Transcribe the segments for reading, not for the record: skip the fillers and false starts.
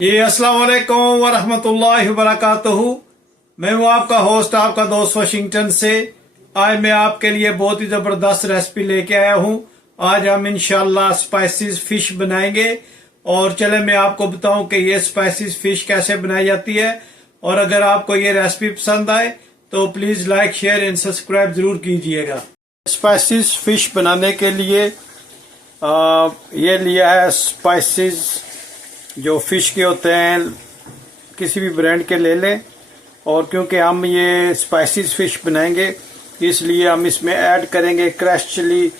ये अस्सलाम वालेकुम वरहमतुल्लाहि वबरकातुहू। मैं हूँ आपका होस्ट, आपका दोस्त वाशिंगटन से। आज मैं आपके लिए बहुत ही जबरदस्त रेसिपी लेके आया हूँ। आज हम इंशाल्लाह स्पाइसेस फिश बनाएंगे। और चले मैं आपको बताऊं कि ये स्पाइसेस फिश कैसे बनाई जाती है। और अगर आपको ये रेसिपी पसंद आए तो please like share and subscribe जरूर कीजिएगा। स्पाइसेस फिश बनाने के लिए ये लिया है स्पाइसेस जो फिश के होते हैं, किसी भी ब्रांड के ले लें। और क्योंकि हम ये स्पाइसेस फिश बनाएंगे इसलिए हम इसमें ऐड करेंगे क्रश चिली,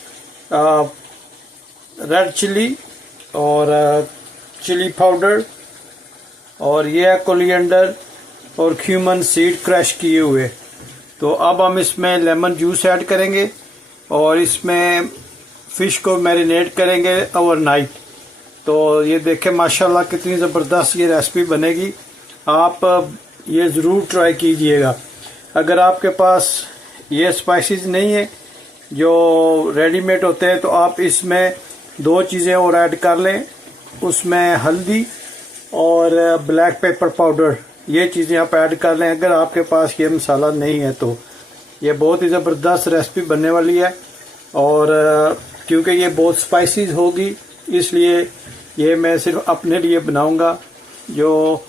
रेड चिली और चिली पाउडर, और ये है कोरिएंडर और क्यूमन सीड क्रश किए हुए। तो अब हम इसमें लेमन जूस ऐड करेंगे और इसमें फिश को मैरिनेट करेंगे ओवरनाइट। तो ये देखें माशाल्लाह कितनी ज़बरदस्त ये रेसिपी बनेगी। आप ये ज़रूर ट्राई कीजिएगा। अगर आपके पास ये स्पाइसेस नहीं है जो रेडीमेड होते हैं तो आप इसमें दो चीज़ें और ऐड कर लें, उसमें हल्दी और ब्लैक पेपर पाउडर, ये चीज़ें आप ऐड कर लें। अगर आपके पास ये मसाला नहीं है तो ये बहुत ही ज़बरदस्त रेसिपी बनने वाली है। और क्योंकि ये बहुत स्पाइसीज होगी इसलिए ये मैं सिर्फ अपने लिए बनाऊंगा, जो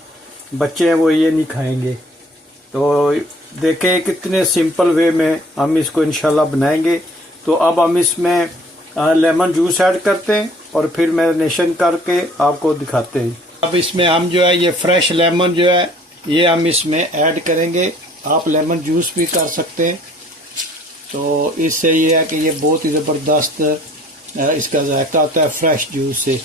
बच्चे हैं वो ये नहीं खाएंगे। तो देखें कितने सिंपल वे में हम इसको इंशाल्लाह बनाएंगे। तो अब हम इसमें लेमन जूस ऐड करते हैं और फिर मैरिनेशन करके आपको दिखाते हैं। अब इसमें हम जो है ये फ्रेश लेमन जो है ये हम इसमें ऐड करेंगे। आप लेमन जूस भी कर सकते हैं। तो इससे ये है कि ये बहुत ही ज़बरदस्त इसका जायका आता है फ्रेश जूस से।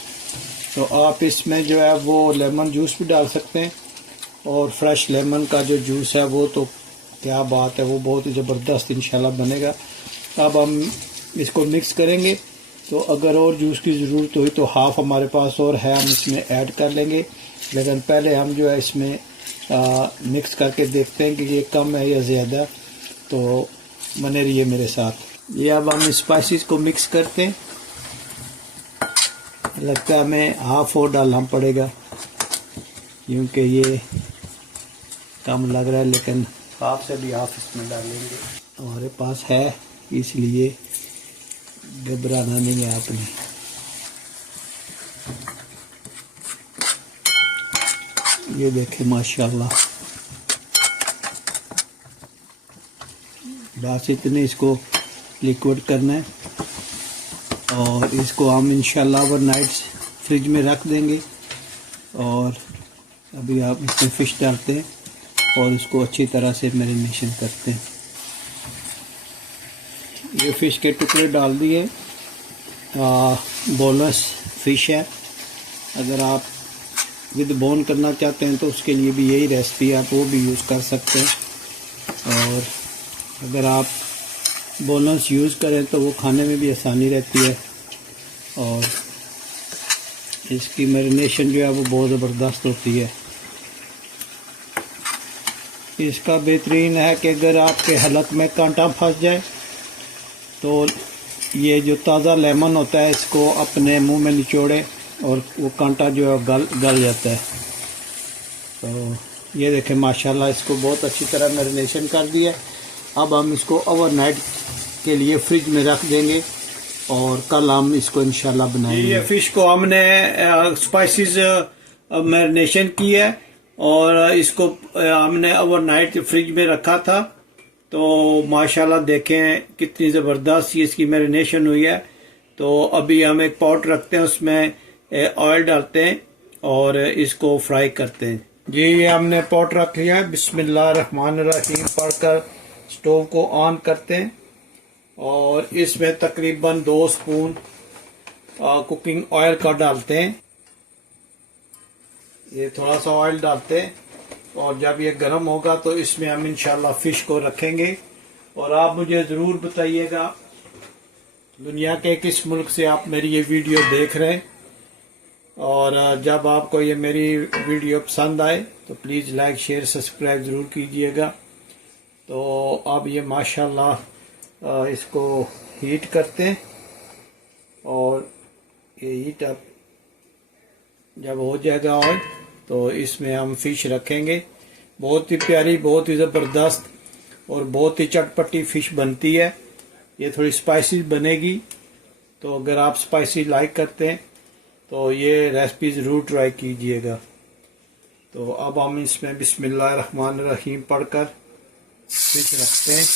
तो आप इसमें जो है वो लेमन जूस भी डाल सकते हैं। और फ्रेश लेमन का जो जूस है वो तो क्या बात है, वो बहुत ही ज़बरदस्त इंशाल्लाह बनेगा। अब हम इसको मिक्स करेंगे। तो अगर और जूस की ज़रूरत हुई तो हाफ़ हमारे पास और है, हम इसमें ऐड कर लेंगे। लेकिन पहले हम जो है इसमें मिक्स करके देखते हैं कि ये कम है या ज़्यादा। तो बने रहिए मेरे साथ। ये अब हम स्पाइसेस को मिक्स करते हैं। लगता है हमें हाफ और डालना पड़ेगा क्योंकि ये कम लग रहा है, लेकिन हाफ से भी हाफ इसमें डालेंगे। हमारे पास है इसलिए घबराना नहीं है आपने। ये देखें माशाल्लाह, बस इतने इसको लिक्विड करना है और इसको हम इंशाल्लाह ओवरनाइट फ्रिज में रख देंगे। और अभी आप इसमें फ़िश डालते हैं और इसको अच्छी तरह से मैरिनेशन करते हैं। ये फ़िश के टुकड़े डाल दिए। बोनलेस फ़िश है। अगर आप विद बोन करना चाहते हैं तो उसके लिए भी यही रेसिपी आप वो भी यूज़ कर सकते हैं। और अगर आप बोनलेस यूज़ करें तो वो खाने में भी आसानी रहती है। और इसकी मैरिनेशन जो है वो बहुत ज़बरदस्त होती है। इसका बेहतरीन है कि अगर आपके हलक में कांटा फंस जाए तो ये जो ताज़ा लेमन होता है इसको अपने मुंह में निचोड़े और वो कांटा जो है गल जाता है। तो ये देखें माशाल्लाह इसको बहुत अच्छी तरह मैरिनेशन कर दिया। अब हम इसको ओवरनाइट के लिए फ्रिज में रख देंगे और कल हम इसको इंशाल्लाह बनाएंगे। ये फिश को हमने स्पाइसेस मैरिनेशन की है और इसको हमने ओवरनाइट फ्रिज में रखा था। तो माशाल्लाह देखें कितनी ज़बरदस्त इसकी मैरिनेशन हुई है। तो अभी हम एक पॉट रखते हैं, उसमें ऑयल डालते हैं और इसको फ्राई करते हैं। जी ये हमने पॉट रख लिया है। बिस्मिल्लाहिर्रहमानिर्रहीम पढ़कर स्टोव को ऑन करते हैं और इसमें तकरीबन 2 स्पून कुकिंग ऑयल का डालते हैं। ये थोड़ा सा ऑयल डालते हैं और जब ये गर्म होगा तो इसमें हम इंशाल्लाह फिश को रखेंगे। और आप मुझे ज़रूर बताइएगा दुनिया के किस मुल्क से आप मेरी ये वीडियो देख रहे हैं। और जब आपको ये मेरी वीडियो पसंद आए तो प्लीज़ लाइक शेयर सब्सक्राइब ज़रूर कीजिएगा। तो अब ये माशाल्लाह इसको हीट करते हैं और ये हीट अब जब हो जाएगा ऑयल तो इसमें हम फिश रखेंगे। बहुत ही प्यारी, बहुत ही ज़बरदस्त और बहुत ही चटपटी फिश बनती है। ये थोड़ी स्पाइसी बनेगी, तो अगर आप स्पाइसी लाइक करते हैं तो ये रेसिपी ज़रूर ट्राई कीजिएगा। तो अब हम इसमें बिस्मिल्लाहिर्रहमानिर्रहीम पढ़कर फिश रखते हैं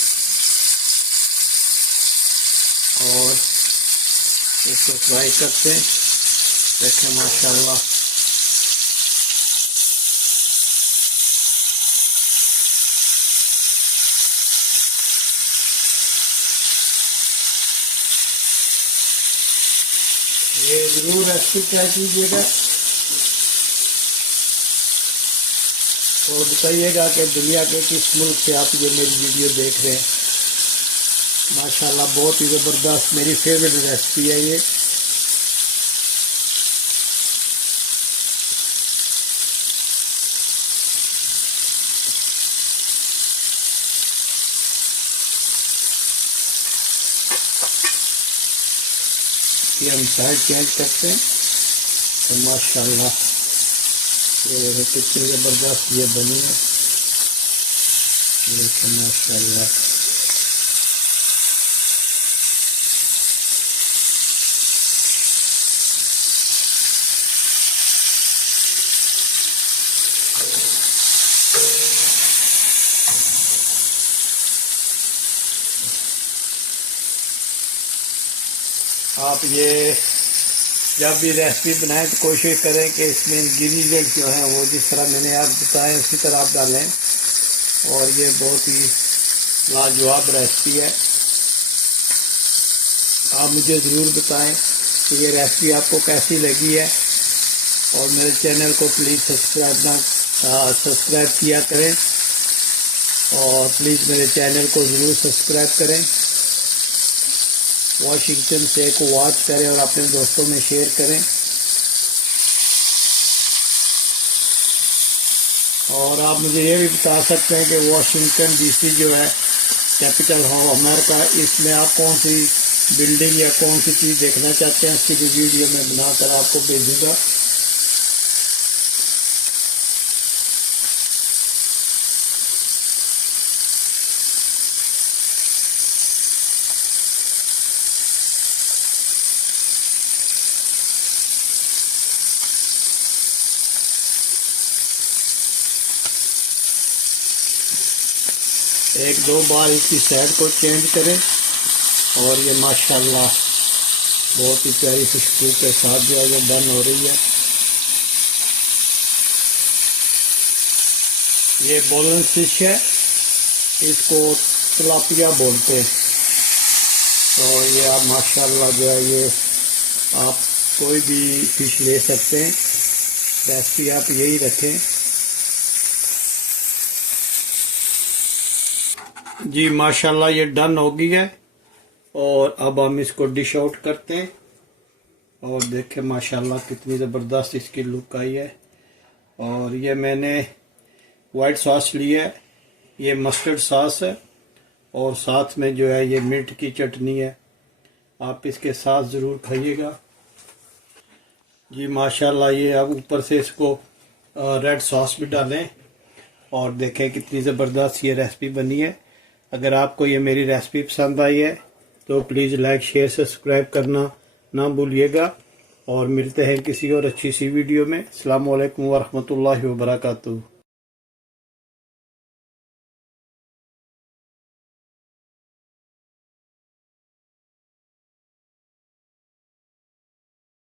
और इसको फ्राई करते हैं। देखें माशाल्लाह ये ज़रूर रेसिपी ट्राई कीजिएगा और बताइएगा कि दुनिया के किस मुल्क से आप ये मेरी वीडियो देख रहे हैं। माशाल्लाह बहुत ही ज़बरदस्त मेरी फेवरेट रेसिपी है ये। ये हम साइड चेंज करते हैं तो माशाल्लाह ये कितनी ज़बरदस्त ये बनी है। देखिए माशाल्लाह आप ये जब भी रेसिपी बनाएं तो कोशिश करें कि इसमें इंग्रेडिएंट जो हैं वो जिस तरह मैंने आप बताएं उसी तरह आप डालें। और ये बहुत ही लाजवाब रेसिपी है। आप मुझे ज़रूर बताएं कि ये रेसिपी आपको कैसी लगी है और मेरे चैनल को प्लीज़ सब्सक्राइब किया करें और प्लीज़ मेरे चैनल को ज़रूर सब्सक्राइब करें। वाशिंगटन से को वॉच करें और अपने दोस्तों में शेयर करें। और आप मुझे ये भी बता सकते हैं कि वाशिंगटन डीसी जो है कैपिटल ऑफ अमेरिका, इसमें आप कौन सी बिल्डिंग या कौन सी चीज़ देखना चाहते हैं, उसकी भी वीडियो मैं बनाकर आपको भेजूँगा। एक दो बार इसकी साइड को चेंज करें और ये माशाल्लाह बहुत ही प्यारी खुशबू के साथ जो है ये बन हो रही है। ये बोलन फिश है, इसको तिलापिया बोलते हैं। तो ये आप माशाल्लाह जो है ये आप कोई भी फिश ले सकते हैं, रेसिपी आप यही रखें। जी माशाल्लाह ये डन हो गई है और अब हम इसको डिश आउट करते हैं। और देखें माशाल्लाह कितनी ज़बरदस्त इसकी लुक आई है। और ये मैंने वाइट सॉस ली है, ये मस्टर्ड सॉस है और साथ में जो है ये मिर्च की चटनी है। आप इसके साथ ज़रूर खाइएगा। जी माशाल्लाह ये अब ऊपर से इसको रेड सॉस भी डालें और देखें कितनी ज़बरदस्त ये रेसिपी बनी है। अगर आपको ये मेरी रेसिपी पसंद आई है तो प्लीज़ लाइक शेयर सब्सक्राइब करना ना भूलिएगा और मिलते हैं किसी और अच्छी सी वीडियो में। अस्सलाम वालेकुम वरहमतुल्लाहि वबरकातुहू।